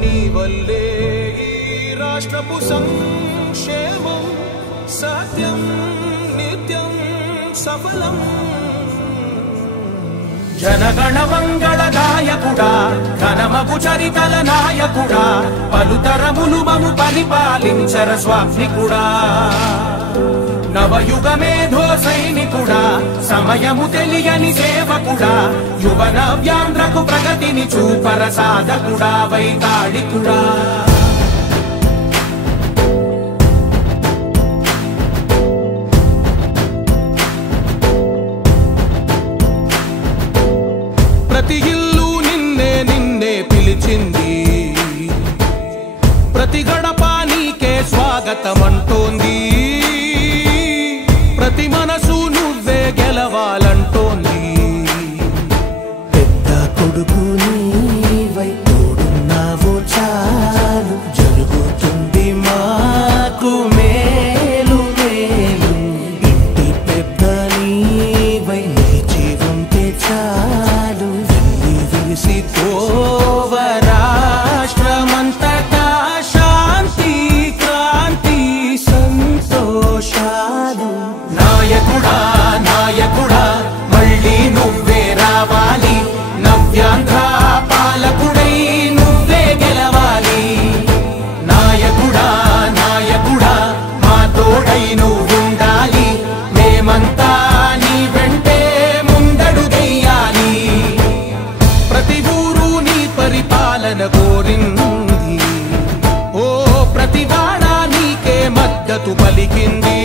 నీ వల్లే ఈ రాష్ట్రపు సంక్షేమం సత్యం నిత్యం సఫలం. జనగణ మంగళ గాయకుడా ఘనమగు చరితల నాయకుడా పలుతరములు మము పరిపాలించర స్వామికుడా. నవయుగ మేధో సైనికుడా సమయము తెలియని సేవకుడా యువన వ్యాంధ్రకు ప్రగతిని చూపర సాధకుడా వైతాళికుడా. ప్రతి ఇల్లు నిన్నే నిన్నే పిలిచింది ప్రతి గడప నీకే స్వాగతమంటోంది ప్రతి మనసు నువ్వే గెలవాలంటోంది. పెద్ద కొడుకు నీవై తోడున్నావో చాలు జరుగుతుంది మాకు మేలు మేలు. ఇంటి పెద్ద నీవై నిలిచి ఉంటే చాలు వెళ్ళి విరిసి పోవ రాష్ట్రమంతటా శాంతి క్రాంతి సంతోషాలు. నాయకుడా నాయకుడా మళ్ళీ నువ్వే రావాలి నవ్యాంధ్ర పాలకుడై నువ్వే గెలవాలి. నాయకుడా నాయకుడా మా తోడై నువ్వుండాలి మేమంతా నీ వెంటే ముందడుగెయ్యాలి. ప్రతి ఊరు నీ పరిపాలన కోరింది ఓ ప్రతి వాడ నీకే మద్దతు పలికింది.